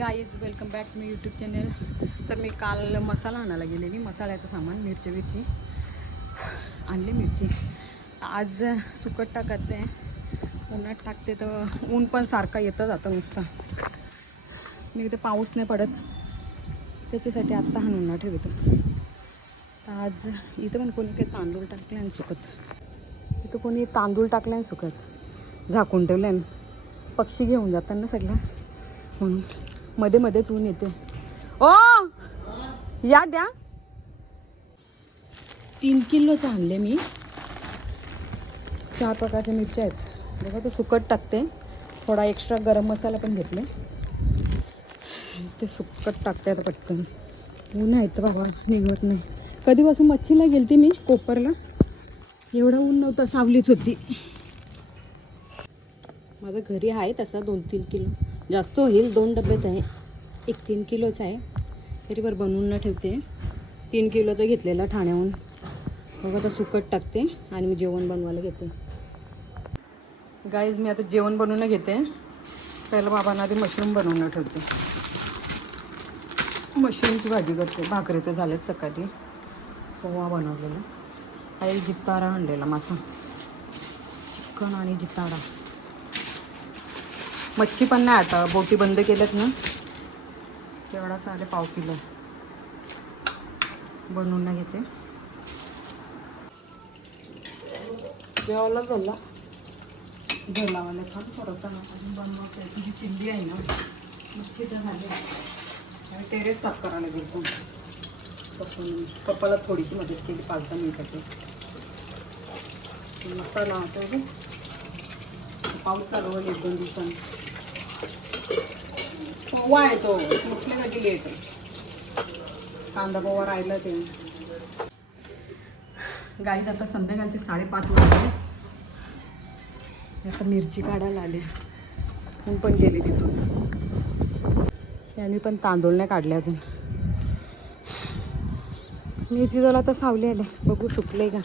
Guys welcome back to मी YouTube channel. तर मी काल मसाला आणायला गेलेली, मसाल्याचं सामान मिरची आणली. मिरची आज सुकट टाकायचं आहे. उन्हात टाकते तर ऊन पण सारखा येतं जातं नुसतं. मी इथे पाऊस नाही पडत त्याच्यासाठी आत्ता हा उन्हात ठेवतो. तर आज इथं पण कोणी काही तांदूळ टाकले आणि सुकत, इथं कोणी तांदूळ टाकले आणि सुकत झाकून ठेवले आणि पक्षी घेऊन जातात ना सगळं, म्हणून मध्ये मध्येच ऊन येते. ओ या द्या. 3 किलोचं आणले मी. 4 प्रकारच्या मिरच्या आहेत बघा. तो सुकट टाकते, थोडा एक्स्ट्रा गरम मसाला पण घेतले. ते सुकट टाकते आता पटकन. ऊन आहे तर बाबा निघत नाही. कधीपासून मच्छीला गेलती मी कोपरला, एवढा ऊन नव्हता, सावलीच होती. माझं घरी आहे तसा 2-3 किलो जास्त होईल. 2 डब्यात आहे, एक 3 किलोचा आहे. तरी बरं बनवून न ठेवते. 3 किलोचा घेतलेला ठाण्याहून. बघा आता सुकट टाकते आणि मी जेवण बनवायला घेते. गाईज मी आता जेवण बनवून घेते. पहिलं बाबांना आधी मशरूम बनवून ठेवते. मशरूमची भाजी करते. भाकरी तर झालेत सकाळी. पोहा बनवलेला आहे. जितारा आणलेला मासा, चिकन आणि जितारा. मच्छी पण नाही, आता बोटी बंद केल्यात ना. तेवढासा आले 1/2 किलो बनवून घेते. जेवायला झाला घरलावाला खा परत अजून बनवते. तुझी चिल्ली आहे ना, मच्छी तर झाली. टेरेस साफ करायला गेलो. पप्पाला थोडीशी मदत केली 5-10 मिनिटाची. मसाला होता पाऊस चालू होईल 1-2 दिवसांनी. पोवा आहे तो कुठले कधी लेट आहे. कांदा पोवा राहिला ते. गाईज आता संध्याकाळचे 5:30 वाजले. आता मिरची काढायला आले. ऊन पण गेली तिथून. यांनी पण तांदूळ नाही काढले अजून. मिरची झाला तर सावली आले, बघू सुकले का.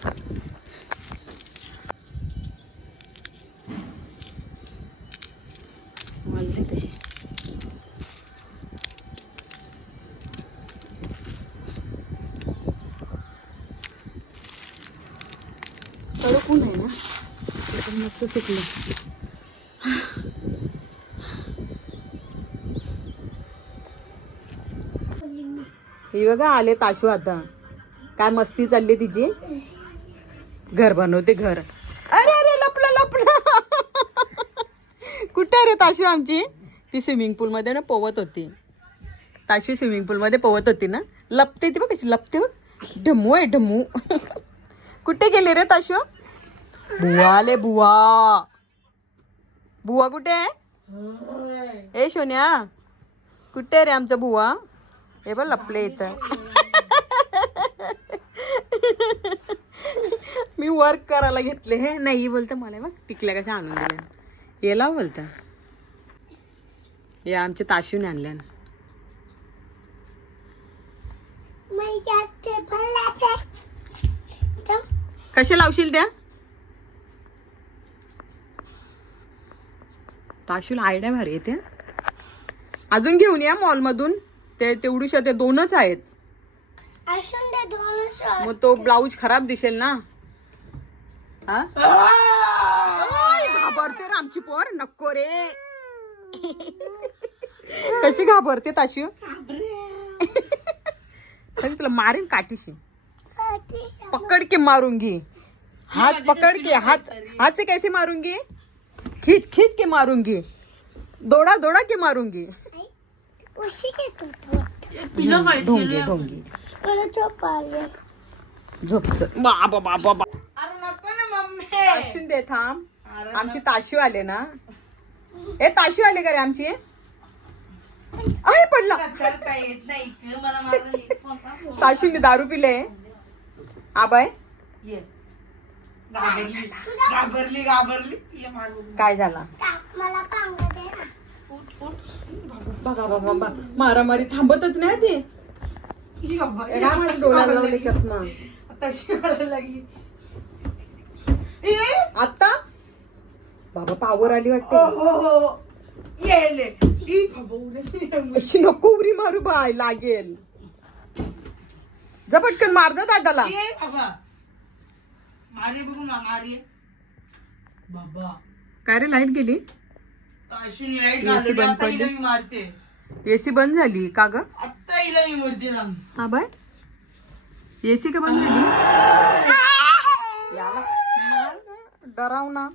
म्हणते तशी कडक ऊन आहे ना, त्यातून मस्त सुकलं. ही बघा आले ताशू. आता काय मस्ती चालली तिची. घर बनवते घर. अरे अरे लपला लपला. कुठे रे ताशू आमची. ती स्विमिंग पूल मध्ये ना पोवत होती. ताशू स्विमिंग पूल मध्ये पोवत होती ना, लपते ती बघ कशी लपते बघ. ढमू आहे ढमू. कुठे गेले रे ताशू. बुवा आले बुवा. बुवा कुठे आहे. ए सोन्या कुठे रे आमचा बुवा. हे बघ लपले इथं. मी वर्क करायला घेतले. हे नाही बोलतं मला बघ टिकल्या कशा आणून दिल्या. येला बोलता या आमच्या ताशूने आणल्या. कशा लावशील त्या. ताशूला आयडिया भारी येते. अजून घेऊन या मॉल मधून. ते तेवढीशा ते 2च आहेत. मग तो ब्लाऊज खराब दिसेल ना. हा घाबरते रे आमची पोर. नको रे. कशी घाबरते ताशू. सगळी तुला मारेन काठीशी. पकड़ के मारूंगी. हाथ पकड़ के हाथ से कैसे मारूंगी. खींच खींच के मारूंगी. दौड़ा दौड़ा के मारूंगी. ढोंगी ढोंगी झोपच. बाबा बाबा बाबा. ताशू दे थांब. आमची ताशू आले ना. ए ताशू आले का रे आमची. आहे पडला. ताशूने दारू पिले. आबाय घाबरली काय झाला. बघा बाबा मारामारी थांबतच नाही ती. डोळ्याला लावले चष्मा. आता बाबा पावर आली वाटते. अशी नको उरी मारू बाय, लागेल. जा पटकन मार जा दादाला. काय रे, लाईट गेली? एसी बंद पडली. एसी बंद झाली का ग? हा बाय, एसी का बंद झाली? डराव ना.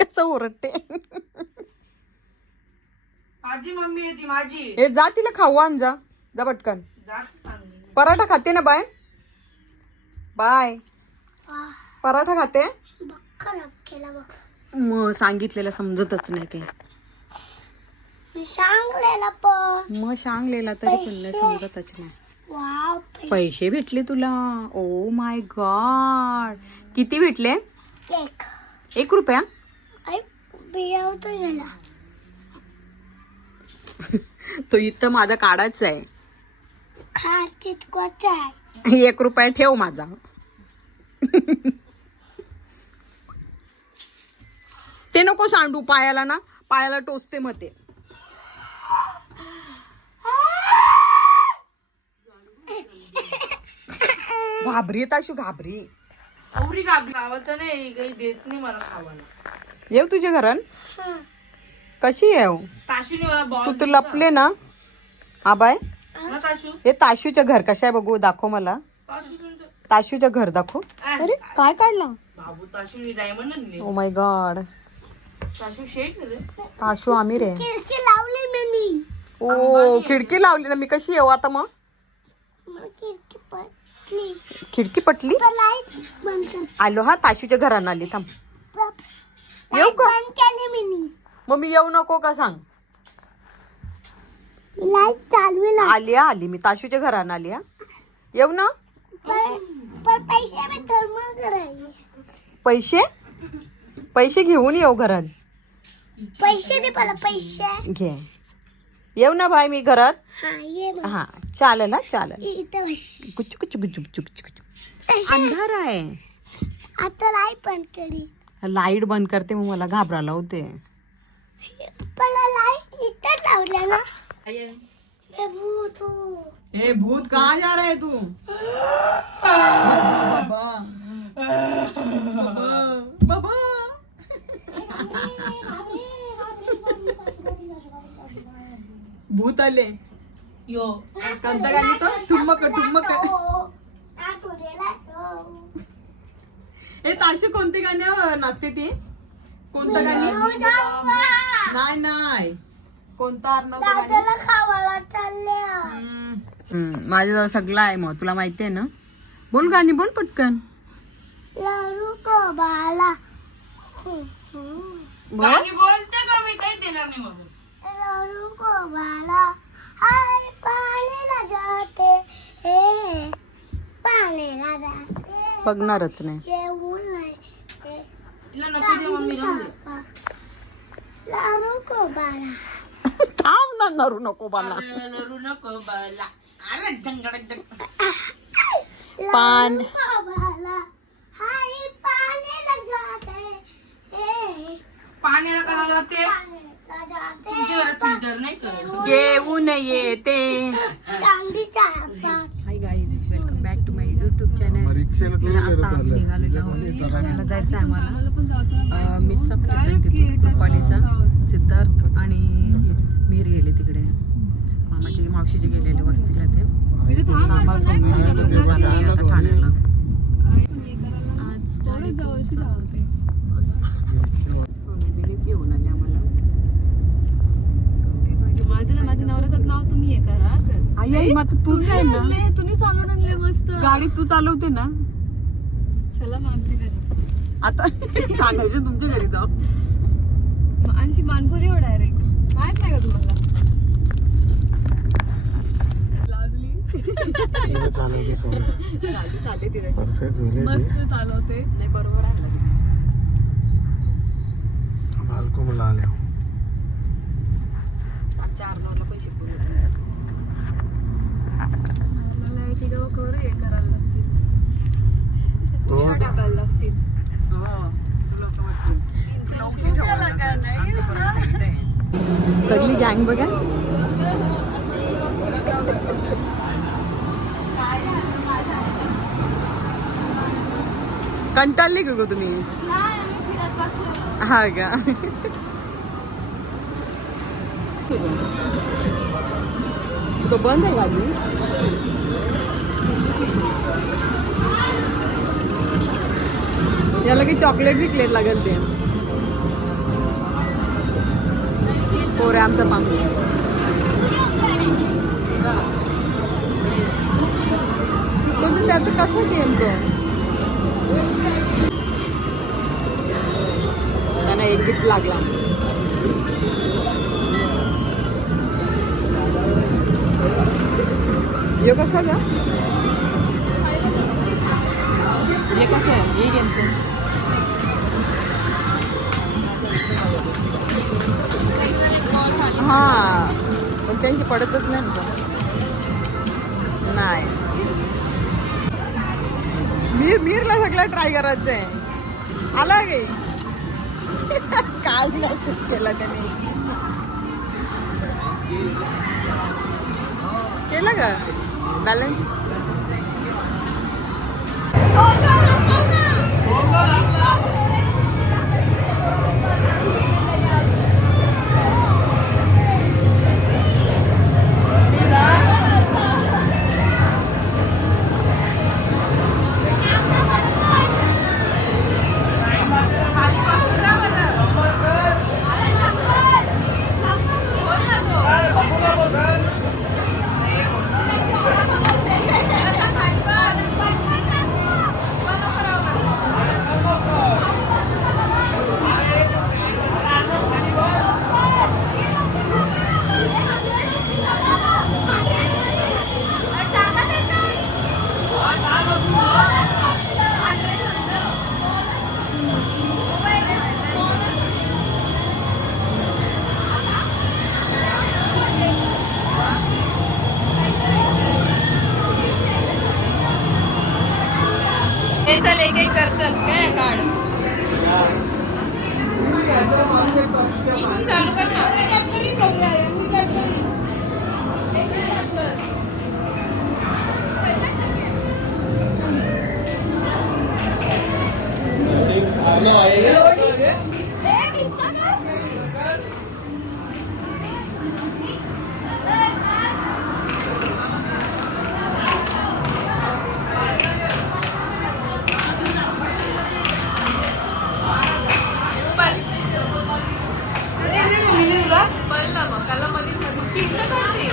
कसं ओरडते. माझी मम्मी आहे ती माझी. हे जा तिला खाऊ आण, जा जा पटकन. पराठा खाते ना बाय? बाय, पराठा खाते? मग सांगितलेलं समजतच नाही काही. मग सांगलेला तरी पण नाही समजतच नाही. पैसे भेटले तुला? ओ माय गॉड, किती भेटले? 1 रुपया? तो इथं माझा काढाच आहे. 1 रुपया ठेव माझा. ते नको सांडू पायाला ना, पायाला टोचते मग ते. घाबरी ताशू, घाबरी. आवरी गावाचं नाही, काही देत नाही मला खावायला. येऊ तुझ्या घरात? कशी येऊ? ताशूने मला तू तर लपले ना. हा बाय, ताशू हे ताशूचं घर कसं आहे बघू, दाखव मला. ताशूचं घर दाखव. अरे काय काढला बाबू? ताशूने डायमंड आणले. ओ माय गॉड, ताशू शेख रे. ताशू आमिर आहे. ओ खिडकी लावली ना मी, कशी येऊ आता मग? खिडकी पटली. आलो हा, ताशूच्या घरानं आली. थांब, येऊ का? मग मी येऊ नको का सांग? आली आली, मी ताशूच्या घरानं आली. हा, येऊ ना? पैसे पैसे घेऊन येऊ घरात. पैसे दे मला, पैसे घे. येऊ ना भाई मी घरात? हा चालेल, हा चालेल. कुच कुच कुच कुच कुच. अंधार आहे. आता लाईट बंद करी. लाईट बंद करते मग मला घाबरायला होते. मला लाईट इथं लावल्या ना. हे भूत. ए भूत, कहाँ जा रहा है तू? बाबा भूत आले. यो कोणतं गाणी तो? ठुमक ठुमक. ए ताशू, कोणते गाणे नाचते ती? कोणतं गाणी? नाही नाही, कोणता अर्णव गाणी? खावायला चालल्या. माझ्याजवळ सगळं आहे, मग तुला माहिती आहे ना. बोल गाणी, बोल पटकन. लाडू को बाला. गाणी बोलते का? मी काही देणार नाही मग. लाडू को बाला, हाय पाण्याला जाते, हे पाण्याला जाते. बघणारच नाही. येऊन नाही. तिला नको दे मम्मी, राहू दे. लाडू को बाला. थांब ना, नरू नको बाला. लरू नको बाला. अरे डंगडक डंग. पान को बाला, हाय पाण्याला जाते, हे पाण्याला कला जाते. पाण्याला जाते. तुमच्या घरात फिल्टर नाही करत. घेऊन येते. चांदीचा हात. Hi guys, welcome back to my YouTube channel. आता आम्ही निघालेलो आहोत, ठाण्याला जायचं आहे आम्हाला. मितचा पण येतो तिथून, कृपालीचा, सिद्धार्थ आणि मिहीर गेले तिकडे. मामाचे मावशीचे गेलेले वस्तीला ते. आम्हाला सोमवारी घेऊन चालले आता ठाण्याला. आज सोनालीनेच घेऊन आले आम्हाला. माझ्या नवऱ्याचं नाव तुम्ही हे करा. आई आई, मग तूच आहे ना, तुम्ही चालवून आणले मस्त. गाडी तू चालवते ना. चला मानते घरी. आता ठाण्याचे तुमच्या घरी जाऊ. आणखी मानपुरी हो डायरेक्ट. माहित नाही का तुम्हाला? गाडी चालते तिथे, मस्त चालवते. नाही बरोबर आहे. को मिला ले 4-9 पैसे पुरे. मला ठीक आहे, करू हे करायला लागतील. तो टाकायला लागतील. हो, तुला सगळी गँग बघा. कंटाळली का गो तुम्ही? हा का? तो बंद आहे गाडी. याला काही चॉकलेट बिकलेट लागेल ते. पोरे आमचं पांगू. म्हणजे त्याचं कसं गेम तो त्यांना एक गिफ्ट लागला. हे कसं ग? हे कसं आहे हे गेमचं? हा पण त्यांची पडतच नाही ना. नाही मीरला सगळं ट्राय करायचं आहे. आला गे काय केला त्याने केलं का बॅलन्स? चल एक एक करतात काय काढ. इथून चालू कर ना मग त्याला मध्ये चिमटा काढते.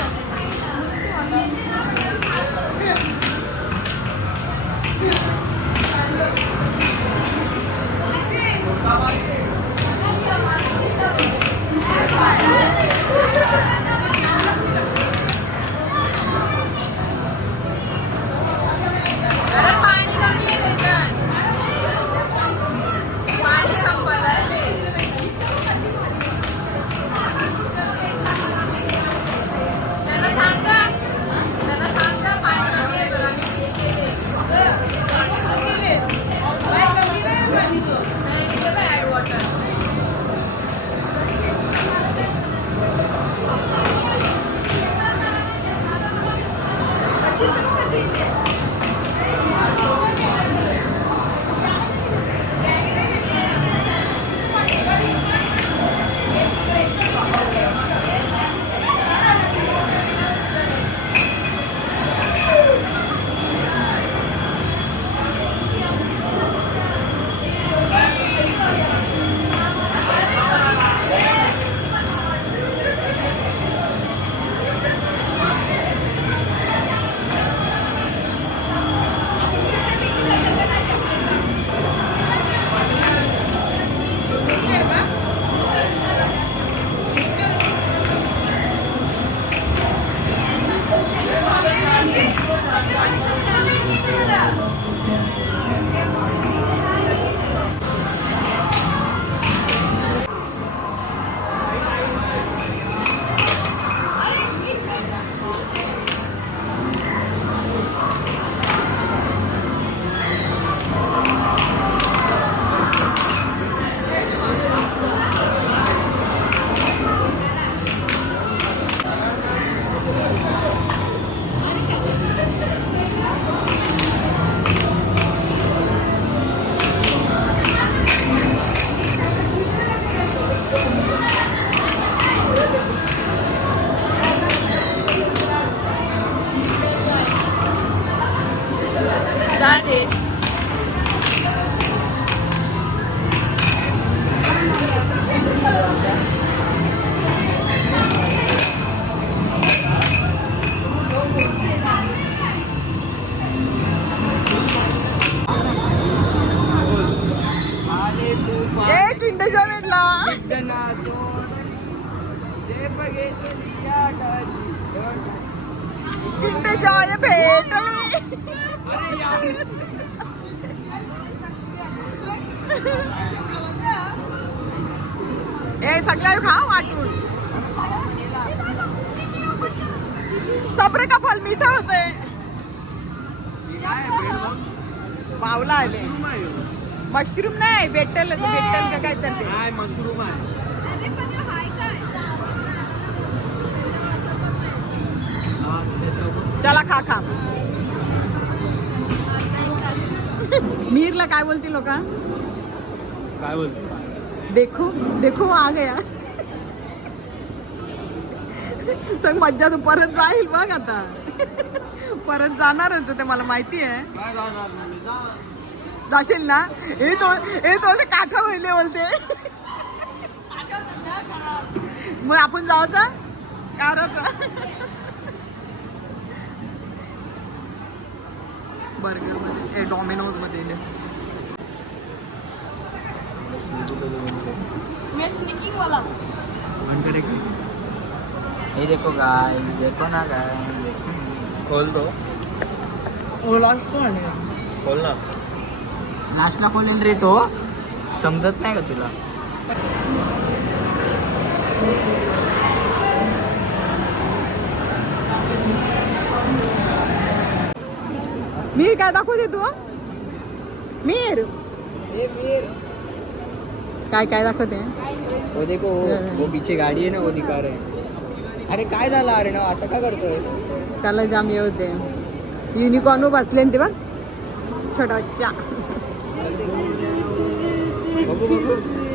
किंड जॉय भेटली. ए सगळ्या खा वाटून. सब्र का फल मीठा होते. पावला आले. मशरूम नाही भेटल भेटल का काय तर ते. मशरूम आहे. चला खा खा. मीरला काय बोलतील लोक? काय बोलतो? देखो देखो आ गया. सग मज्जा तू परत जाईल बघ आता. परत जाणारच ते मला माहिती आहे. काय जाणार नाही, जा. जाशील ना. हे तो काठा म्हणले बोलते. मग आपण जाऊचा कारचा. बर्गर मध्ये डॉमिनोज मध्ये ये देखो गाइस, देखो ना गाइस. खोल दो. खोल ना. लास्टला खोलेन रे तो. समजत नाही का तुला? मीर काय दाखवते तू? मीर काय काय दाखवते? वो देखो वो पीछे गाडी आहे ना, वो दिखा रहे. अरे काय झालं अरे ना, असं का करतोय? त्याला जाम हे होते. युनिकॉर्न बसले ते बघ छोटा बच्चा. बघू बघू.